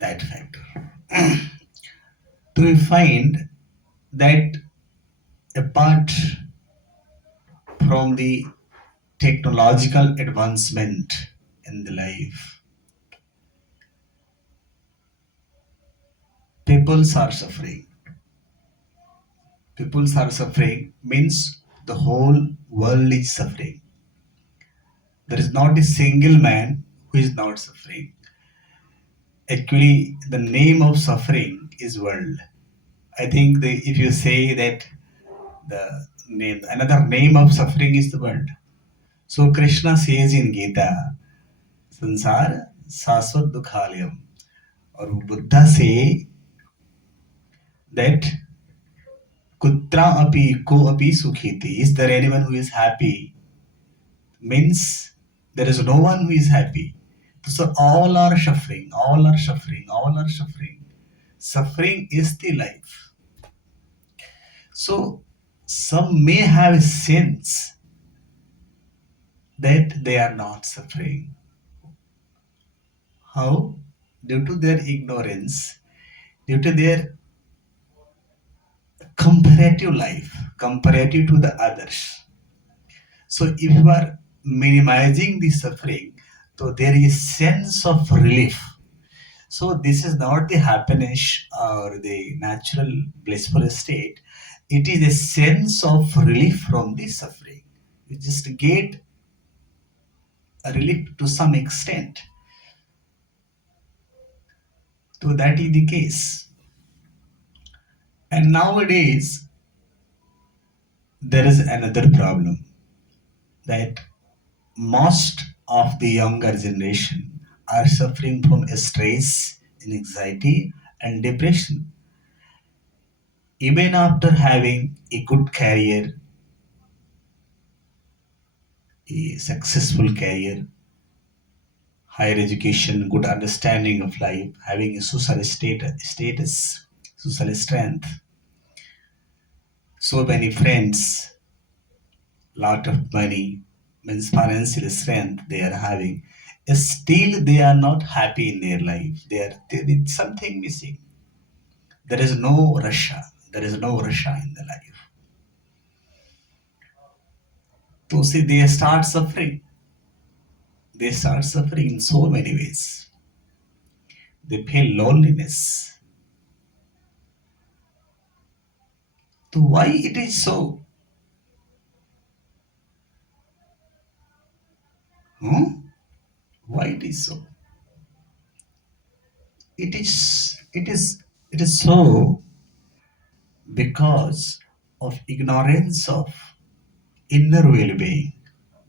that factor. So we find that apart from the technological advancement in the life, peoples are suffering. Peoples are suffering means the whole world is suffering. There is not a single man who is not suffering. Actually, the name of suffering is world. I think if you say that the another name of suffering is the world. So Krishna says in Gita, Sansar Saswat Dukhalayam. Or Buddha say that Kutra api ko api sukhiti. Is there anyone who is happy? Means there is no one who is happy. So all are suffering, all are suffering, all are suffering. Suffering is the life. So some may have a sense that they are not suffering. How? Due to their ignorance, due to their comparative life, comparative to the others. So if you are minimizing the suffering, so there is sense of relief. So this is not the happiness or the natural blissful state. It is a sense of relief from the suffering. You just get a relief to some extent. So that is the case. And nowadays there is another problem that most of the younger generation are suffering from stress and anxiety and depression. Even after having a good career, a successful career, higher education, good understanding of life, having a social status, social strength, so many friends, lot of money, means financial strength they are having, still they are not happy in their life. There is something missing. There is no Russia. There is no Russia in the life. So see, they start suffering. They start suffering in so many ways. They feel loneliness. So why it is so? Hmm? Why it is so? It is. It is. It is so because of ignorance of inner well-being.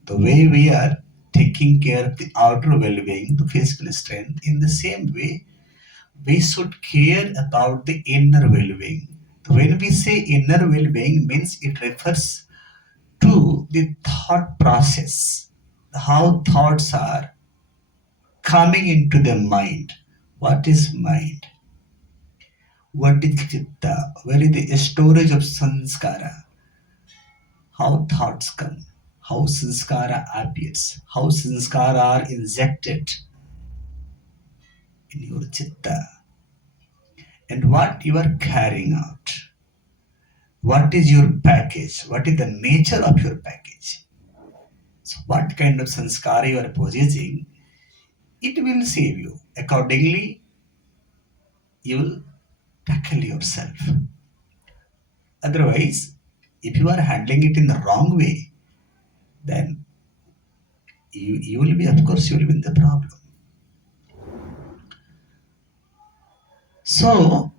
The way we are taking care of the outer well-being, the physical strength, in the same way we should care about the inner well-being. When we say inner well-being, means it refers to the thought process, how thoughts are coming into the mind. What is mind? What is chitta? Where is the storage of sanskara? How thoughts come, how sanskara appears, how sanskara are injected in your chitta, and what you are carrying out. What is your package? What is the nature of your package? So, what kind of sanskara you are possessing, it will save you. Accordingly, you will tackle yourself. Otherwise, if you are handling it in the wrong way, then you will be, of course, you will be in the problem. So,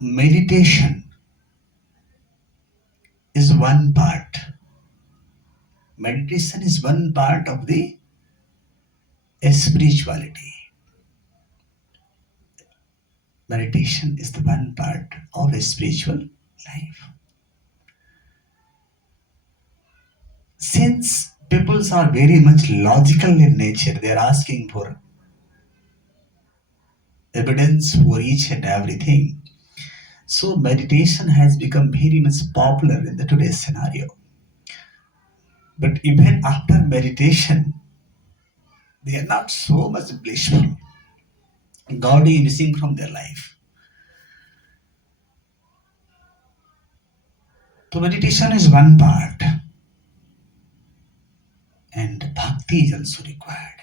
meditation is one part. Meditation is one part of the spirituality. Meditation is the one part of a spiritual life. Since peoples are very much logical in nature, they are asking for evidence for each and everything. So meditation has become very much popular in the today's scenario. But even after meditation, They are not so much blissful. God is missing from their life. So meditation is one part, and bhakti is also required.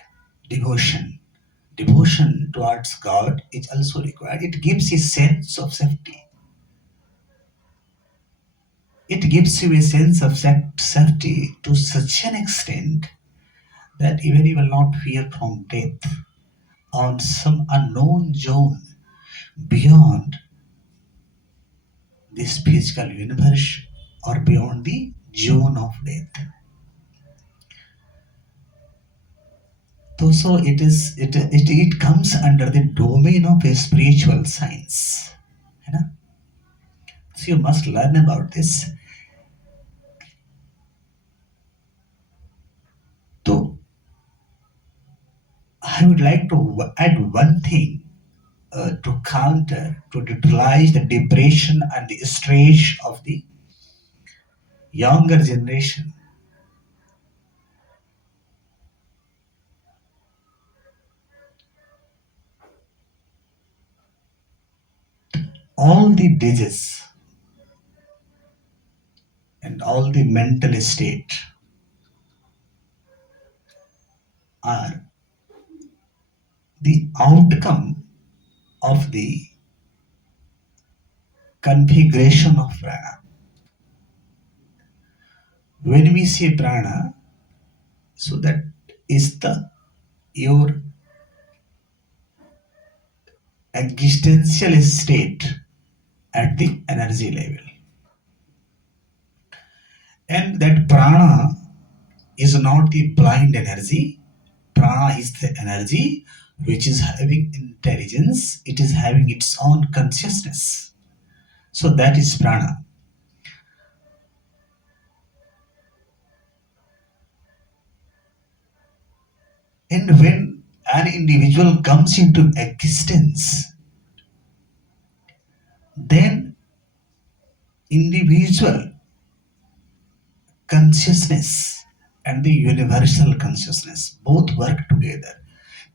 Devotion. Devotion towards God is also required. It gives a sense of safety. It gives you a sense of safety to such an extent that even you will not fear from death on some unknown zone beyond this physical universe or beyond the zone of death. So it comes under the domain of a spiritual science. You know? So you must learn about this. So I would like to add one thing to counter, to neutralize the depression and the stress of the younger generation. All the diseases and all the mental state are the outcome of the configuration of prana. When we say prana, so that is the your existential state at the energy level. And that prana is not the blind energy. Prana is the energy which is having intelligence, it is having its own consciousness. So that is prana. And when an individual comes into existence, then individual consciousness and the universal consciousness both work together.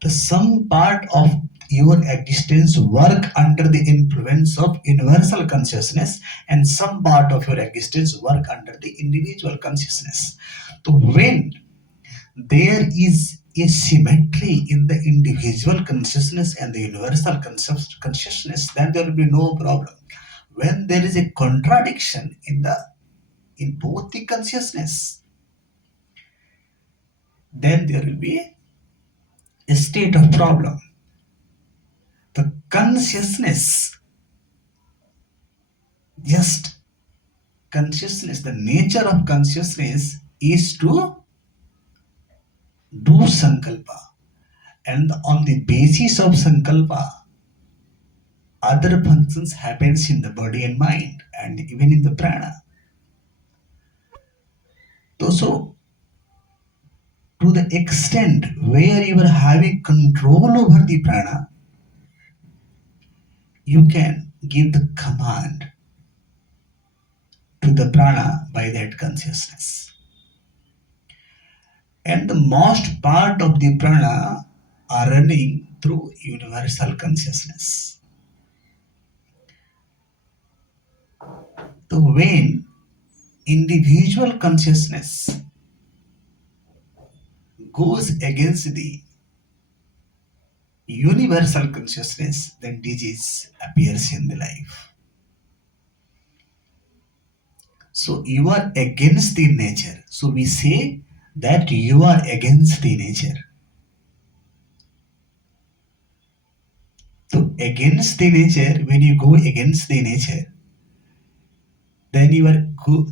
The some part of your existence work under the influence of universal consciousness, and some part of your existence work under the individual consciousness. So when there is a symmetry in the individual consciousness and the universal consciousness, then there will be no problem. When there is a contradiction in both the consciousness, then there will be a state of problem. The consciousness, just consciousness, the nature of consciousness is to do sankalpa, and on the basis of sankalpa other functions happens in the body and mind and even in the prana. So to the extent where you are having control over the prana, you can give the command to the prana by that consciousness. And the most part of the prana are running through universal consciousness. So when individual consciousness goes against the universal consciousness, then disease appears in the life. So you are against the nature. So we say that you are against the nature. So against the nature, when you go against the nature, then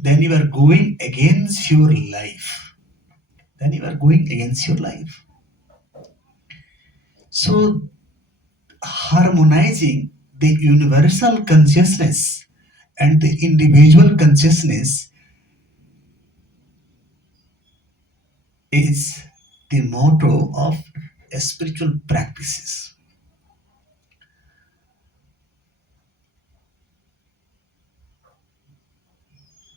then you are going against your life. Then you are going against your life. So harmonizing the universal consciousness and the individual consciousness is the motto of spiritual practices.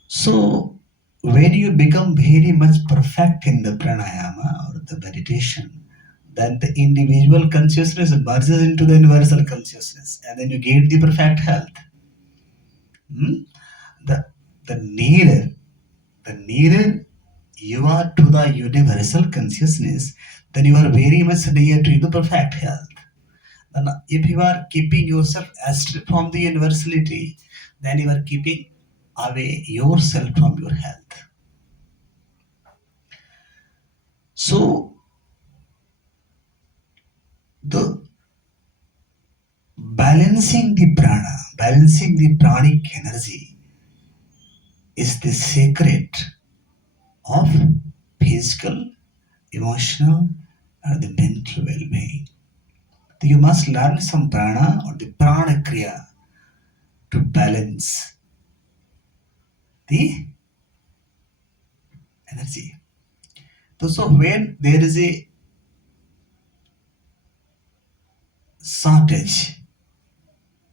So when you become very much perfect in the pranayama or the meditation, then the individual consciousness merges into the universal consciousness, and then you get the perfect health. Hmm? The the nearer the nearer you are to the universal consciousness, then you are very much near to the perfect health. Then if you are keeping yourself astray from the universality, then you are keeping away yourself from your health. So the balancing the pranic energy is the secret of physical, emotional, and the mental well-being. You must learn some prana or the prana kriya to balance the energy. So when there is a shortage,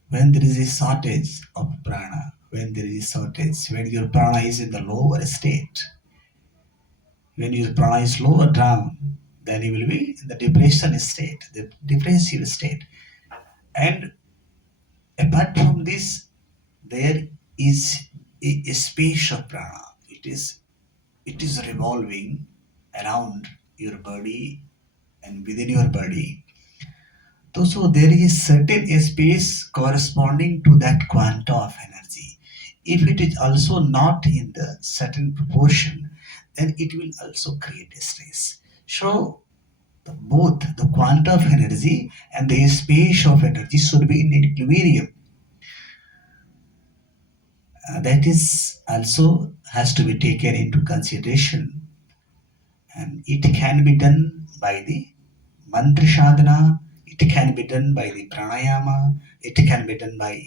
when there is a shortage of prana, when there is a shortage, when your prana is in the lower state, when your prana is lower down, then you will be in the depression state, the depressive state. And apart from this, there is a space of prana. It is revolving around your body and within your body. So there is certain space corresponding to that quanta of energy. If it is also not in the certain proportion, then it will also create a stress. So both the quanta of energy and the space of energy should be in equilibrium. That is also has to be taken into consideration, and it can be done by the mantra sadhana, it can be done by the pranayama, it can be done by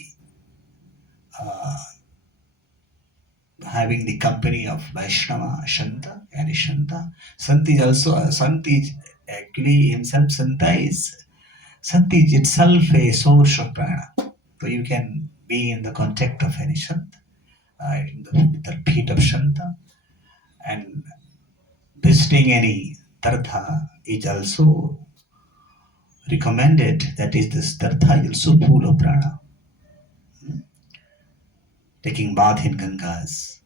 having the company of Vaishnava, Shanta, and Shanta. Sant is also Sant is actually himself. Sant is itself a source of prana. So you can be in the contact of any Sant, the feet of Shanta, and visiting any Tartha is also recommended. That is, this Tartha is also full of prana. Taking bath in Gangas,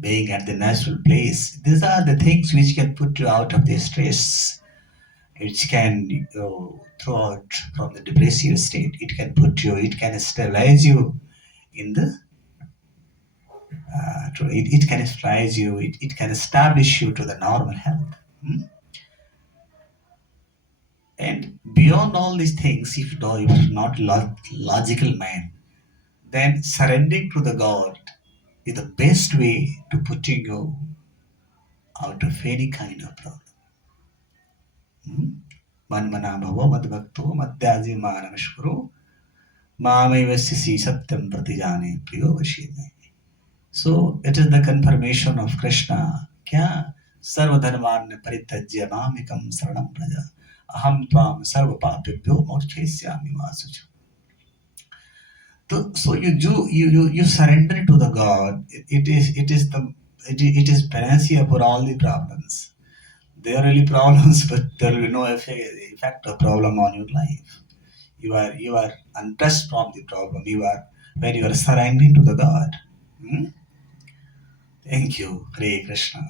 being at the natural place. These are the things which can put you out of the stress. It can throw out from the depressive state. It can stabilize you in the, it can stabilize you, it can establish you to the normal health. Hmm? And beyond all these things, if you're not logical man, then surrendering to the God is the best way to putting you out of any kind of problem. मन्मना भव मद्भक्तो मद्याजीमानमश्कुरु मामैव शिशि सत्यम प्रतिजाने प्रियो वशीने. So it is the confirmation of Krishna. क्या सर्वधर्मान् परित्यज्य मामेकं शरणं व्रज अहं त्वां सर्वपापेभ्यो मोक्षयिष्यामि मा शुचि. So you surrender to the God. It is panacea for all the problems. There are really problems, but there will be no effect of problem on your life. You are untouched from the problem. When you are surrendering to the God. Hmm? Thank you, Hare Krishna.